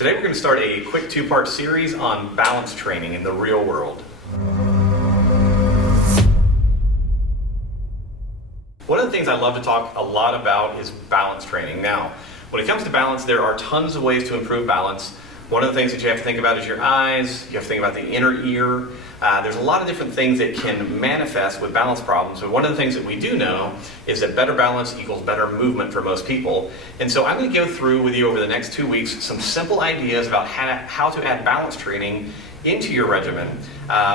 Today we're going to start a quick two-part series on balance training in the real world. One of the things I love to talk a lot about is balance training. Now, when it comes to balance, there are tons of ways to improve balance. One of the things that you have to think about is your eyes, you have to think about the inner ear. There's a lot of different things that can manifest with balance problems, but one of the things that we do know is that better balance equals better movement for most people. And so I'm going to go through with you over the next 2 weeks some simple ideas about how to add balance training into your regimen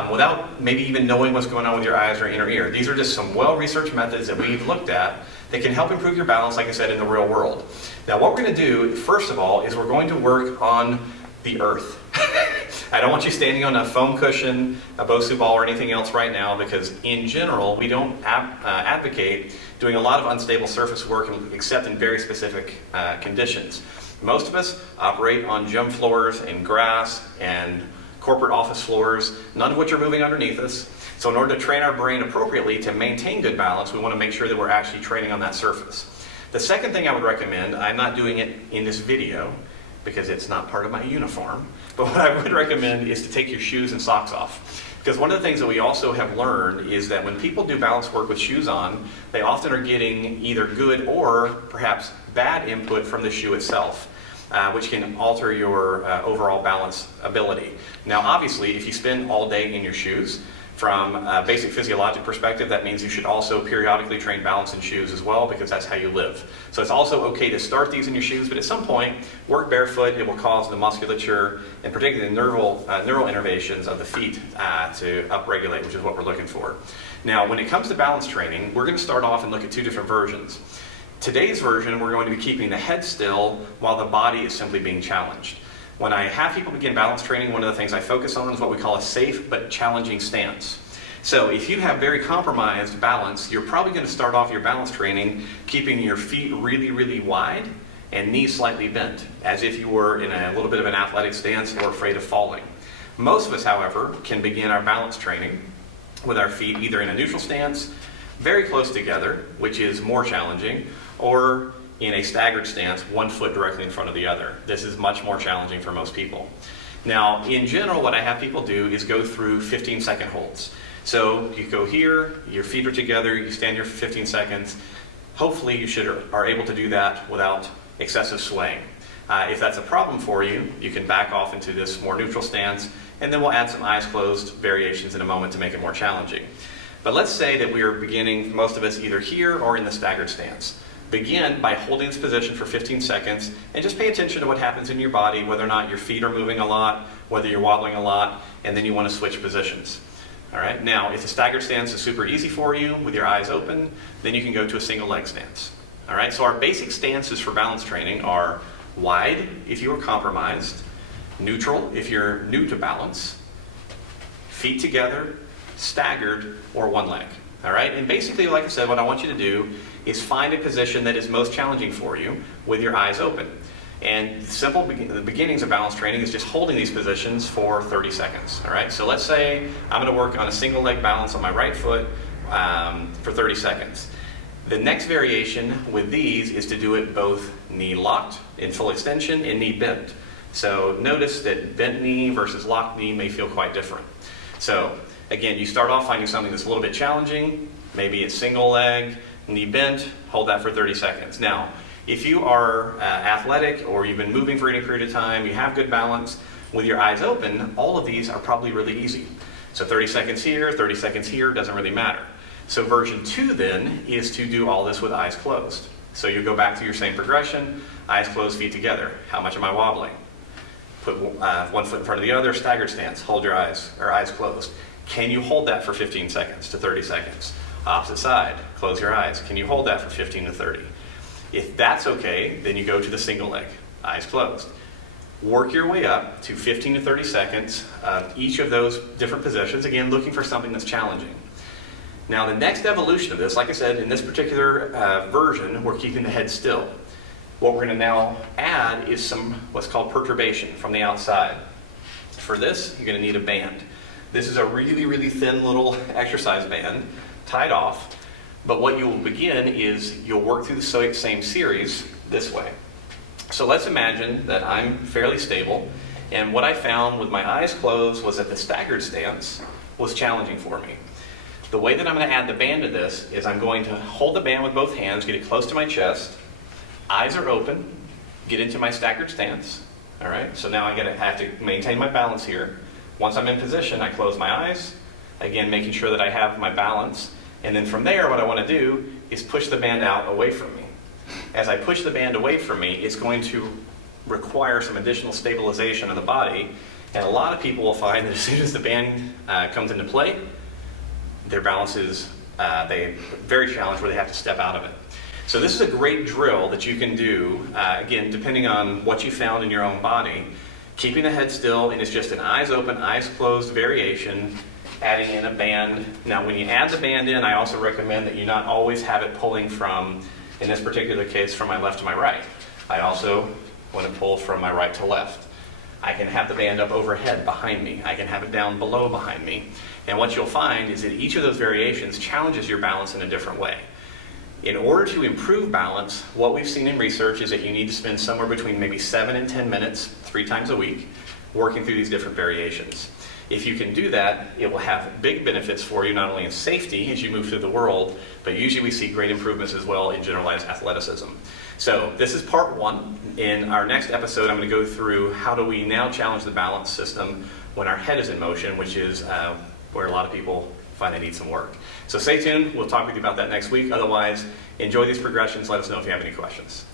without maybe even knowing what's going on with your eyes or inner ear. These are just some well-researched methods that we've looked at that can help improve your balance, like I said, in the real world. Now, what we're going to do, first of all, is we're going to work on the earth. I don't want you standing on a foam cushion, a Bosu ball, or anything else right now, because in general, we don't advocate doing a lot of unstable surface work except in very specific conditions. Most of us operate on gym floors and grass and corporate office floors, none of which are moving underneath us. So in order to train our brain appropriately to maintain good balance, we want to make sure that we're actually training on that surface. The second thing I would recommend, I'm not doing it in this video because it's not part of my uniform, but what I would recommend is to take your shoes and socks off. Because one of the things that we also have learned is that when people do balance work with shoes on, they often are getting either good or perhaps bad input from the shoe itself. Which can alter your overall balance ability. Now, obviously, if you spend all day in your shoes, from a basic physiologic perspective, that means you should also periodically train balance in shoes as well, because that's how you live. So it's also okay to start these in your shoes, but at some point, work barefoot. It will cause the musculature, and particularly the neural innervations of the feet to upregulate, which is what we're looking for. Now, when it comes to balance training, we're going to start off and look at two different versions. Today's version, we're going to be keeping the head still while the body is simply being challenged. When I have people begin balance training, one of the things I focus on is what we call a safe but challenging stance. So if you have very compromised balance, you're probably going to start off your balance training keeping your feet really, really wide and knees slightly bent, as if you were in a little bit of an athletic stance or afraid of falling. Most of us, however, can begin our balance training with our feet either in a neutral stance, very close together, which is more challenging, or in a staggered stance, one foot directly in front of the other. This is much more challenging for most people. Now, in general, what I have people do is go through 15-second holds. So you go here, your feet are together, you stand here for 15 seconds. Hopefully you are able to do that without excessive swaying. If that's a problem for you, you can back off into this more neutral stance, and then we'll add some eyes closed variations in a moment to make it more challenging. But let's say that we are beginning, most of us, either here or in the staggered stance. Begin by holding this position for 15 seconds and just pay attention to what happens in your body, whether or not your feet are moving a lot, whether you're wobbling a lot, and then you want to switch positions. All right. Now, if the staggered stance is super easy for you with your eyes open, then you can go to a single leg stance. All right. So our basic stances for balance training are wide if you are compromised, neutral if you're new to balance, feet together, staggered, or one leg. All right, and basically, like I said, what I want you to do is find a position that is most challenging for you with your eyes open. And the beginnings of balance training is just holding these positions for 30 seconds. All right, so let's say I'm going to work on a single leg balance on my right foot for 30 seconds. The next variation with these is to do it both knee locked in full extension and knee bent. So notice that bent knee versus locked knee may feel quite different. So again, you start off finding something that's a little bit challenging. Maybe it's single leg, knee bent, hold that for 30 seconds. Now, if you are athletic or you've been moving for any period of time, you have good balance, with your eyes open, all of these are probably really easy. So 30 seconds here, 30 seconds here, doesn't really matter. So version 2 then is to do all this with eyes closed. So you go back to your same progression, eyes closed, feet together. How much am I wobbling? Put one foot in front of the other, staggered stance, hold your eyes, or eyes closed. Can you hold that for 15 seconds to 30 seconds? Opposite side, close your eyes. Can you hold that for 15 to 30? If that's okay, then you go to the single leg, eyes closed. Work your way up to 15 to 30 seconds of each of those different positions, again, looking for something that's challenging. Now, the next evolution of this, like I said, in this particular version, we're keeping the head still. What we're going to now add is some what's called perturbation from the outside. For this, you're going to need a band. This is a really, really thin little exercise band, tied off. But what you will begin is you'll work through the same series this way. So let's imagine that I'm fairly stable, and what I found with my eyes closed was that the staggered stance was challenging for me. The way that I'm going to add the band to this is I'm going to hold the band with both hands, get it close to my chest, eyes are open, get into my staggered stance. All right, so now I have to maintain my balance here. Once I'm in position, I close my eyes, again making sure that I have my balance, and then from there what I want to do is push the band out away from me. As I push the band away from me, it's going to require some additional stabilization of the body, and a lot of people will find that as soon as the band comes into play, their balance is very challenged where they have to step out of it. So this is a great drill that you can do, again, depending on what you found in your own body, keeping the head still, and it's just an eyes open, eyes closed variation, adding in a band. Now when you add the band in, I also recommend that you not always have it pulling from, in this particular case, from my left to my right. I also want to pull from my right to left. I can have the band up overhead behind me. I can have it down below behind me. And what you'll find is that each of those variations challenges your balance in a different way. In order to improve balance, what we've seen in research is that you need to spend somewhere between maybe 7 and 10 minutes, 3 times a week, working through these different variations. If you can do that, it will have big benefits for you, not only in safety as you move through the world, but usually we see great improvements as well in generalized athleticism. So this is part 1. In our next episode, I'm going to go through how do we now challenge the balance system when our head is in motion, which is where a lot of people find they need some work. So stay tuned. We'll talk with you about that next week. Otherwise, enjoy these progressions. Let us know if you have any questions.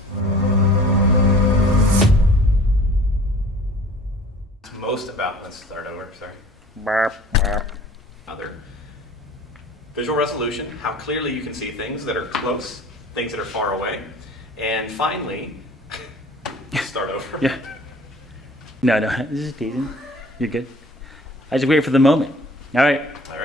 Let's start over, sorry. Other visual resolution, how clearly you can see things that are close, things that are far away. And finally, start over. Yeah. No, this is decent. You're good. I just wait for the moment. All right. All right.